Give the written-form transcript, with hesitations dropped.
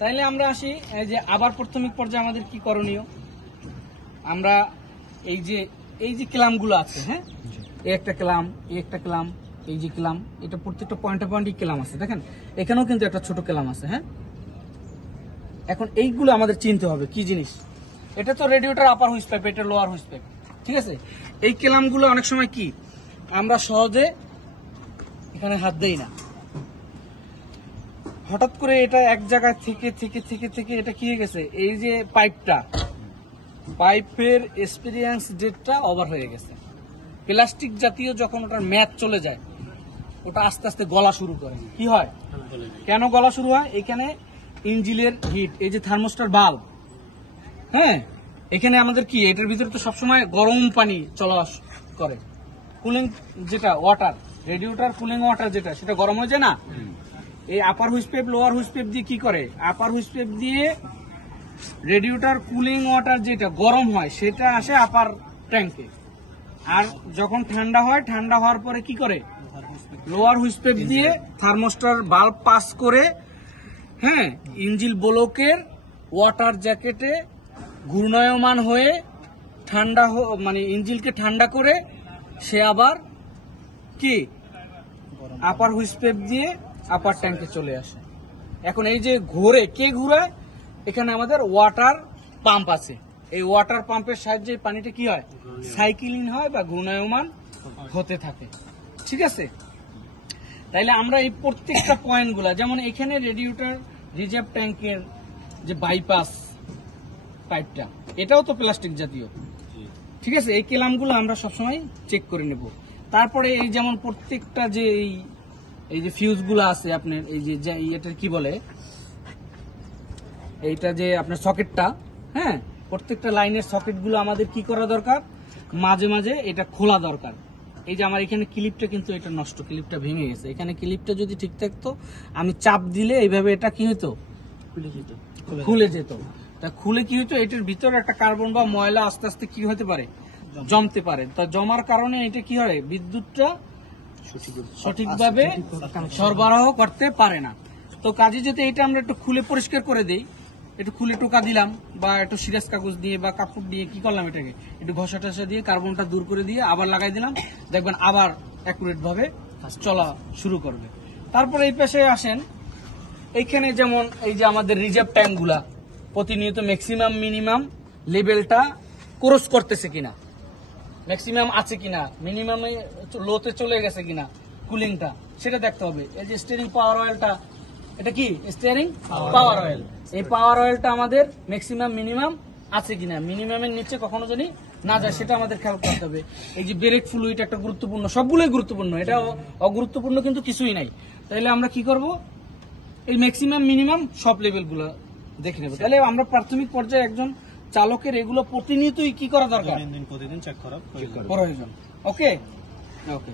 তাইলে আমরা আসি এই যে আবার প্রাথমিক পর্যায়ে আমাদের কি করণীয়। আমরা এই যে ক্লামগুলো আছে, হ্যাঁ, এই একটা ক্লাম, এই একটা ক্লাম, এই যে ক্লাম, এটা প্রত্যেকটা পয়েন্টে পয়েন্টে ক্লাম আছে, দেখেন এখানেও কিন্তু একটা ছোট ক্লাম আছে। হ্যাঁ, এখন এইগুলো আমাদের চিনতে হবে কি জিনিস। এটা তো রেডিয়েটর আপার হুইস পাইপ, এটা লোয়ার হুইস পাইপ, ঠিক আছে। এই ক্লামগুলো অনেক সময় কি আমরা সহজে এখানে হাত দেই না, হঠাৎ করে এটা এক জায়গায় থেকে থেকে থেকে থেকে এটা কি হয়ে গেছে, এই যে পাইপের এক্সপিরিয়েন্স ডেটটা ওভার হয়ে গেছে। প্লাস্টিক জাতীয় যখন ওটার ম্যাচ চলে যায়, ওটা আস্তে আস্তে গলা শুরু করে। কি হয়, কেন গলা শুরু হয়? এখানে ইঞ্জিনের হিট, এই যে থার্মোস্টার বাল্ব, হ্যাঁ, এখানে আমাদের কি এটার ভিতরে তো সবসময় গরম পানি চলা করে, কুলিং যেটা ওয়াটার, রেডিয়েটর কুলিং ওয়াটার যেটা, সেটা গরম হয়ে যায় না। এই আপার হুইস পাইপ লোয়ার হুইস পাইপ দিয়ে কি করে, আপার হুইস পাইপ দিয়ে রেডিয়েটর কুলিং ওয়াটার যেটা গরম হয় সেটা আসে আপার ট্যাঙ্কে, আর যখন ঠান্ডা হয়, ঠান্ডা হওয়ার পরে কি করে, লোয়ার হুইস পাইপ দিয়ে থার্মোস্টার বাল্ব পাস করে, হ্যাঁ, ইঞ্জিন ব্লকের ওয়াটার জ্যাকেটে ঘূর্ণায়মান হয়ে ঠান্ডা মানে ইঞ্জিনকে ঠান্ডা করে সে আবার কি আপার হুইস পাইপ দিয়ে আপার ট্যাঙ্কে চলে আসে। এখন এই যে ঘোরে, কে ঘুরায়, এখানে আমাদের ওয়াটার পাম্প আছে। এই ওয়াটার পাম্পের সাহায্যে পানিটা কি হয়, সাইক্লিং হয় বা ঘূর্ণায়মান হতে থাকে, ঠিক আছে। তাইলে আমরা এই প্রত্যেকটা পয়েন্টগুলা, যেমন এখানে রেডিয়েটর রিজার্ভ ট্যাঙ্কের যে বাইপাস পাইপটা, এটাও তো প্লাস্টিক জাতীয়, ঠিক আছে। এই কেলামগুলো আমরা সবসময় চেক করে নেব। তারপরে এই যেমন প্রত্যেকটা যে এই যে ফিউজগুলো আছে আপনার, এই যে এটার কি বলে, এইটা যে আপনার সকেটটা, হ্যাঁ, প্রত্যেকটা লাইনের সকেটগুলো আমাদের কি করা দরকার, মাঝে মাঝে এটা খোলা দরকার। এই যে আমার এখানে ক্লিপটা কিন্তু এটা নষ্ট, ক্লিপটা ভেঙে গেছে। এখানে ক্লিপটা যদি ঠিক থাকতো, আমি চাপ দিলে এইভাবে এটা কি হতো, খুলে যেত। তা খুলে কি হতো, এটার ভিতরে একটা কার্বন বা ময়লা আস্তে আস্তে কি হতে পারে, জমতে পারে। তা জমার কারণে এটা কি হয়, বিদ্যুৎটা সঠিকভাবে সরবরাহ করতে পারে না। তো কাজে যেতে এটা আমরা একটু খুলে পরিষ্কার করে দেই, একটু খুলে টোকা দিলাম বা একটু সিরাজ কাগজ দিয়ে বা কাপড় দিয়ে কি করলাম, এটাকে একটু ঘষা টসা দিয়ে কার্বনটা দূর করে দিয়ে আবার লাগাই দিলাম, দেখবেন আবার অ্যাকুরেট ভাবে চলা শুরু করবে। তারপরে এই পাশে আসেন, এইখানে যেমন এই যে আমাদের রিজার্ভ ট্যাঙ্কগুলা প্রতিনিয়ত ম্যাক্সিমাম মিনিমাম লেভেলটা ক্রস করতেছে কিনা, ম্যাক্সিমাম আছে কিনা, মিনিমামে লোতে চলে গেছে কিনা কুলিংটা, সেটা দেখতে হবে। এই যে স্টিয়ারিং পাওয়ার অয়েলটা, এটা কি স্টিয়ারিং পাওয়ার অয়েল, এই পাওয়ার অয়েলটা আমাদের ম্যাক্সিমাম মিনিমাম আছে কিনা, মিনিমামের নিচে কখনো যদি না যায় সেটা আমাদের খেয়াল করতে হবে। এই যে ব্রেক ফ্লুইড একটা গুরুত্বপূর্ণ, সবগুলোই গুরুত্বপূর্ণ, এটা অগুরুত্বপূর্ণ কিন্তু কিছুই নাই। তাহলে আমরা কি করব, এই ম্যাক্সিমাম মিনিমাম সব লেভেলগুলো দেখে নেব। তাহলে আমরা প্রাথমিক পর্যায়ে একজন চালকের এগুলো প্রতিনিয়তই কি করা দরকার, প্রতিদিন চেক করা প্রয়োজন। ওকে ওকে।